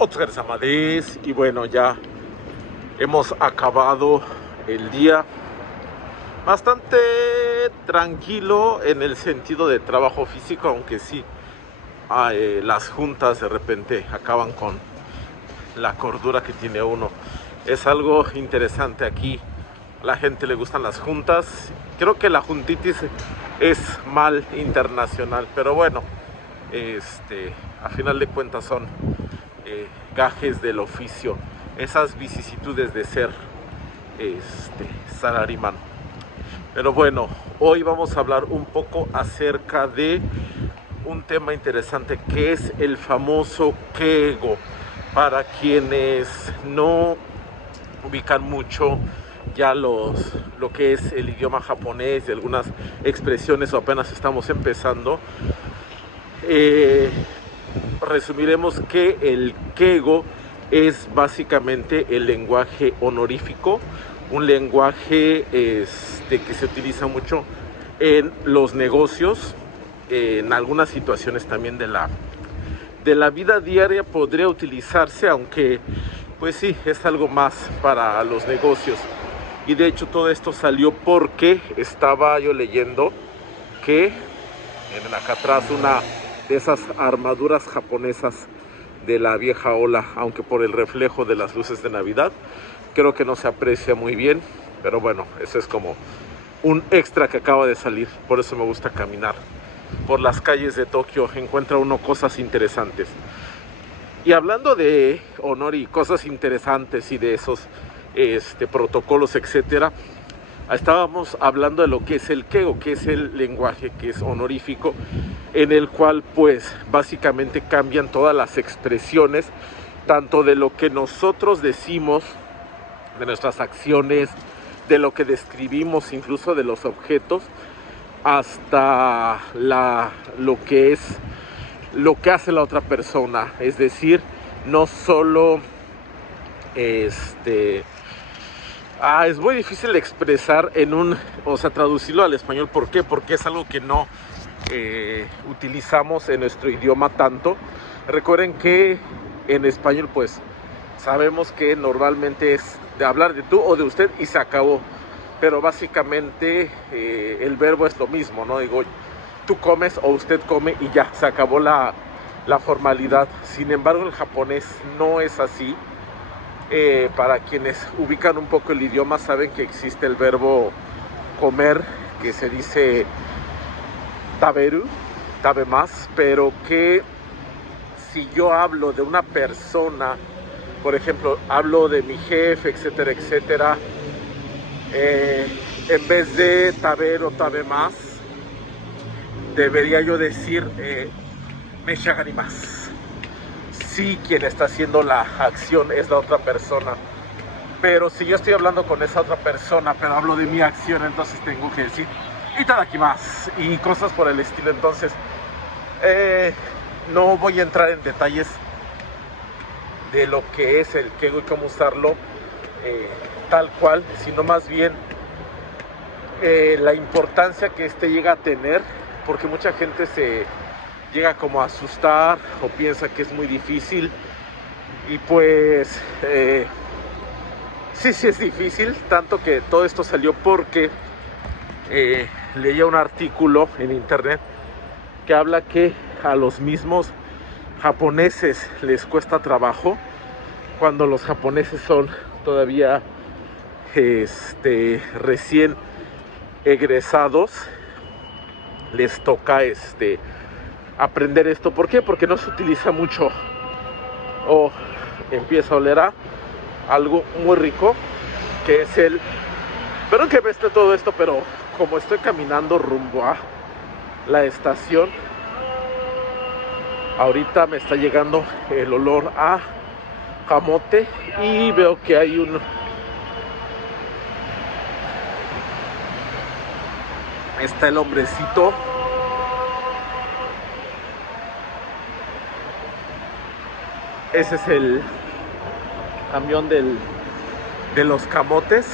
Óscar Amadés, y bueno, ya hemos acabado el día bastante tranquilo en el sentido de trabajo físico, aunque sí las juntas de repente acaban con la cordura que tiene uno. Es algo interesante aquí, a la gente le gustan las juntas. Creo que la juntitis es mal internacional, pero bueno, a final de cuentas son gajes del oficio, esas vicisitudes de ser salarimán. Pero bueno, hoy vamos a hablar un poco acerca de un tema interesante que es el famoso keigo. Para quienes no ubican mucho ya lo que es el idioma japonés y algunas expresiones o apenas estamos empezando, resumiremos que el keigo es básicamente el lenguaje honorífico, un lenguaje que se utiliza mucho en los negocios, en algunas situaciones también de la vida diaria podría utilizarse, aunque pues sí, es algo más para los negocios. Y de hecho todo esto salió porque estaba yo leyendo que en acá atrás una de esas armaduras japonesas de la vieja ola, aunque por el reflejo de las luces de Navidad creo que no se aprecia muy bien, pero bueno, eso es como un extra que acaba de salir. Por eso me gusta caminar por las calles de Tokio, encuentra uno cosas interesantes. Y hablando de honor y cosas interesantes y de esos protocolos, etcétera, estábamos hablando de lo que es el keigo, que es el lenguaje que es honorífico, en el cual pues básicamente cambian todas las expresiones, tanto de lo que nosotros decimos, de nuestras acciones, de lo que describimos, incluso de los objetos, hasta lo que hace la otra persona. Es decir, no solo es muy difícil de expresar traducirlo al español. ¿Por qué? Porque es algo que no utilizamos en nuestro idioma tanto. Recuerden que en español pues sabemos que normalmente es de hablar de tú o de usted y se acabó, pero básicamente el verbo es lo mismo, ¿no? Digo, tú comes o usted come y ya, se acabó la formalidad. Sin embargo, el japonés no es así. Para quienes ubican un poco el idioma saben que existe el verbo comer, que se dice taberu, tabemas, pero que si yo hablo de una persona, por ejemplo, hablo de mi jefe, etcétera, etcétera, en vez de taber o tabemas, debería yo decir meshagarimasu. Si quien está haciendo la acción es la otra persona, pero si yo estoy hablando con esa otra persona, pero hablo de mi acción, entonces tengo que decir itadakimasu y cosas por el estilo. Entonces no voy a entrar en detalles de lo que es el keigo y cómo usarlo tal cual, sino más bien la importancia que llega a tener, porque mucha gente se llega como a asustar o piensa que es muy difícil, y pues sí es difícil, tanto que todo esto salió porque leía un artículo en internet que habla que a los mismos japoneses les cuesta trabajo, cuando los japoneses son todavía recién egresados, les toca aprender esto. ¿Por qué? Porque no se utiliza mucho, o empieza a oler a algo muy rico, que es perdón que veste todo esto, pero como estoy caminando rumbo a la estación, ahorita me está llegando el olor a camote y veo que hay está el hombrecito ese es el camión de los camotes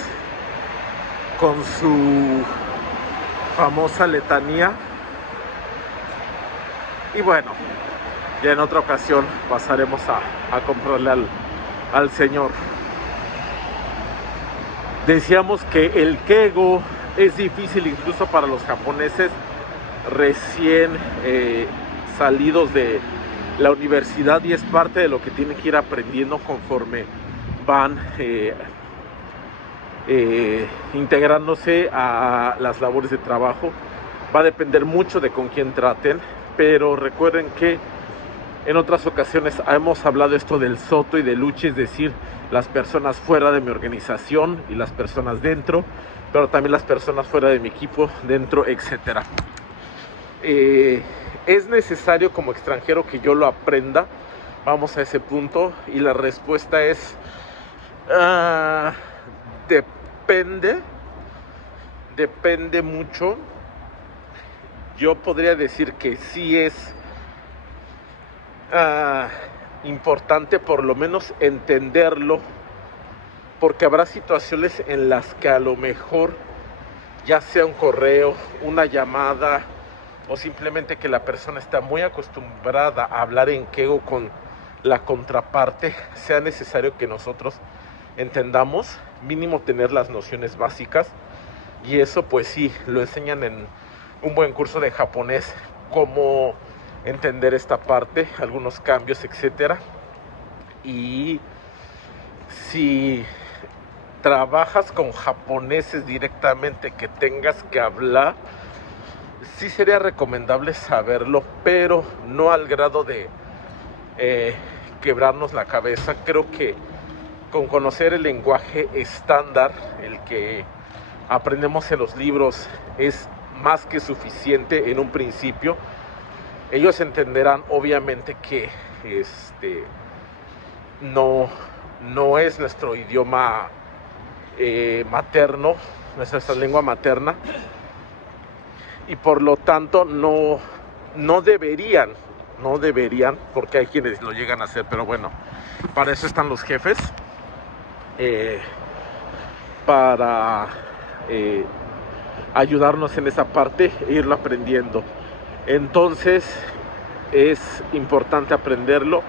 con su famosa letanía. Y bueno, Ya en otra ocasión pasaremos a comprarle al señor. Decíamos que el keigo es difícil incluso para los japoneses recién salidos de la universidad, y es parte de lo que tienen que ir aprendiendo conforme van integrándose a las labores de trabajo. Va a depender mucho de con quién traten, pero recuerden que en otras ocasiones hemos hablado esto del soto y del uchi, es decir, las personas fuera de mi organización y las personas dentro, pero también las personas fuera de mi equipo, dentro, etc. ¿Es necesario como extranjero que yo lo aprenda? Vamos a ese punto, y la respuesta es depende mucho. Yo podría decir que sí es importante por lo menos entenderlo, porque habrá situaciones en las que a lo mejor, ya sea un correo, una llamada, o simplemente que la persona está muy acostumbrada a hablar en keigo con la contraparte, sea necesario que nosotros entendamos, mínimo tener las nociones básicas. Y eso pues sí, lo enseñan en un buen curso de japonés, cómo entender esta parte, algunos cambios, etcétera. Y si trabajas con japoneses directamente que tengas que hablar, sí sería recomendable saberlo, pero no al grado de quebrarnos la cabeza. Creo que con conocer el lenguaje estándar, el que aprendemos en los libros, es más que suficiente en un principio. Ellos entenderán obviamente que no es nuestro idioma materno, no es nuestra lengua materna, y por lo tanto no deberían, porque hay quienes lo llegan a hacer, pero bueno, para eso están los jefes, para ayudarnos en esa parte e irlo aprendiendo. Entonces es importante aprenderlo,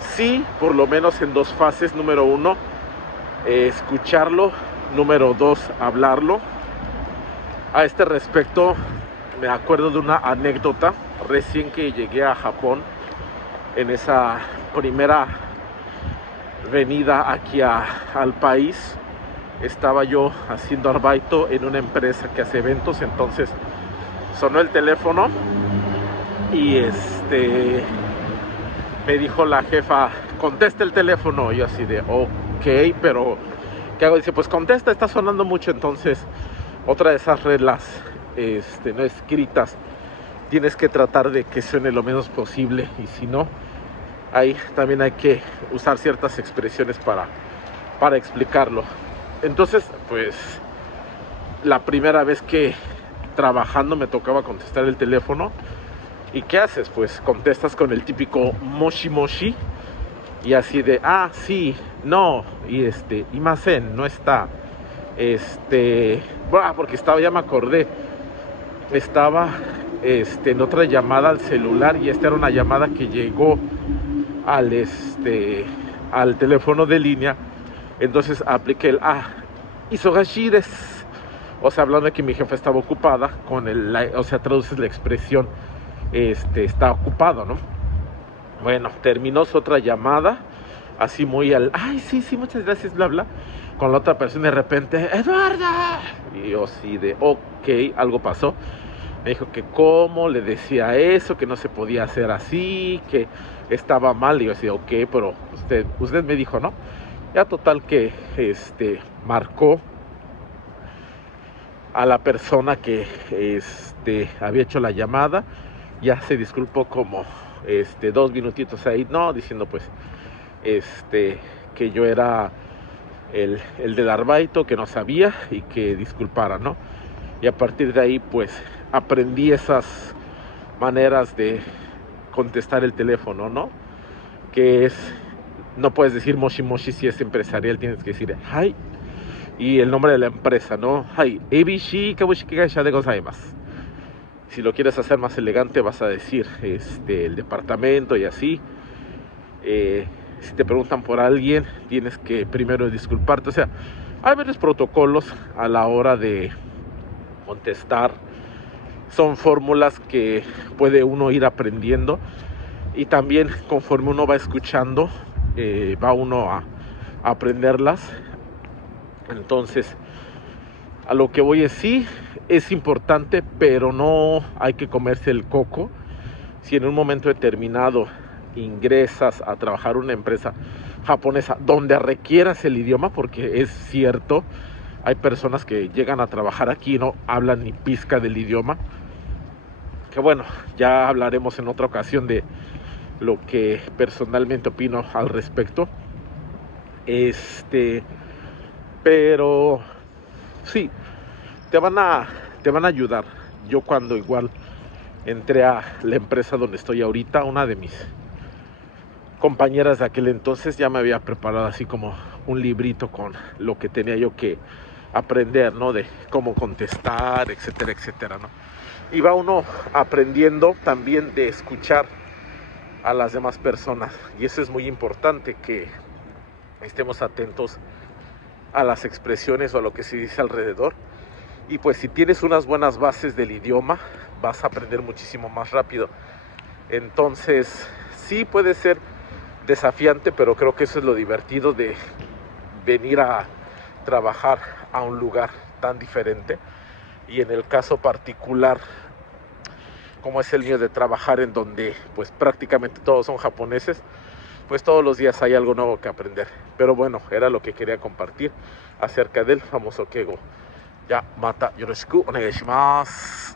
sí, por lo menos en dos fases. Número 1, escucharlo. Número 2, hablarlo. A este respecto, me acuerdo de una anécdota. Recién que llegué a Japón, en esa primera venida aquí al país, estaba yo haciendo arbaito en una empresa que hace eventos. Entonces sonó el teléfono y me dijo la jefa, contesta el teléfono. Y yo así de, ok, pero ¿qué hago? Dice, pues contesta, está sonando mucho. Entonces, otra de esas reglas no escritas, tienes que tratar de que suene lo menos posible, y si no, ahí también hay que usar ciertas expresiones para explicarlo. Entonces, pues la primera vez que trabajando me tocaba contestar el teléfono, ¿y qué haces? Pues contestas con el típico moshi moshi, y así de, sí, no, y imasen, no está, porque ya me acordé, estaba en otra llamada al celular, y esta era una llamada que llegó al teléfono de línea. Entonces apliqué el isogashi desu, o sea, hablando de que mi jefa estaba ocupada, o sea, traduces la expresión está ocupado, ¿no? Bueno, terminó su otra llamada, así muy sí, muchas gracias, bla, bla, con la otra persona. De repente, ¡Eduardo! Y yo así de, ok, algo pasó. Me dijo que cómo le decía eso, que no se podía hacer así, que estaba mal. Y yo así, ok, pero usted me dijo, ¿no? Ya total que marcó a la persona que había hecho la llamada. Ya se disculpó como 2 minutitos ahí, no, diciendo pues que yo era el del arbaito, que no sabía y que disculpara, ¿no? Y a partir de ahí pues aprendí esas maneras de contestar el teléfono, ¿no? Que no puedes decir moshi moshi si es empresarial, tienes que decir hi y el nombre de la empresa, ¿no? Hi, ABC Kabushiki Gaisha de gozaimasu. Si lo quieres hacer más elegante, vas a decir el departamento y así. Si te preguntan por alguien, tienes que primero disculparte. O sea, hay varios protocolos a la hora de contestar. Son fórmulas que puede uno ir aprendiendo, y también conforme uno va escuchando, va uno a aprenderlas. Entonces, a lo que voy es, sí, es importante, pero no hay que comerse el coco. Si en un momento determinado ingresas a trabajar en una empresa japonesa donde requieras el idioma, porque es cierto, hay personas que llegan a trabajar aquí y no hablan ni pizca del idioma, que bueno, ya hablaremos en otra ocasión de lo que personalmente opino al respecto. Pero sí, te van a ayudar. Yo cuando igual entré a la empresa donde estoy ahorita, una de mis compañeras de aquel entonces ya me había preparado así como un librito con lo que tenía yo que aprender, ¿no? De cómo contestar, etcétera, etcétera, ¿no? Y va uno aprendiendo también de escuchar a las demás personas, y eso es muy importante, que estemos atentos a las expresiones o a lo que se dice alrededor. Y pues si tienes unas buenas bases del idioma, vas a aprender muchísimo más rápido. Entonces sí puede ser desafiante, pero creo que eso es lo divertido de venir a trabajar a un lugar tan diferente. Y en el caso particular, como es el mío, de trabajar en donde pues prácticamente todos son japoneses, pues todos los días hay algo nuevo que aprender. Pero bueno, era lo que quería compartir acerca del famoso Keigo. Ya, mata yoroshiku onegai shimasu.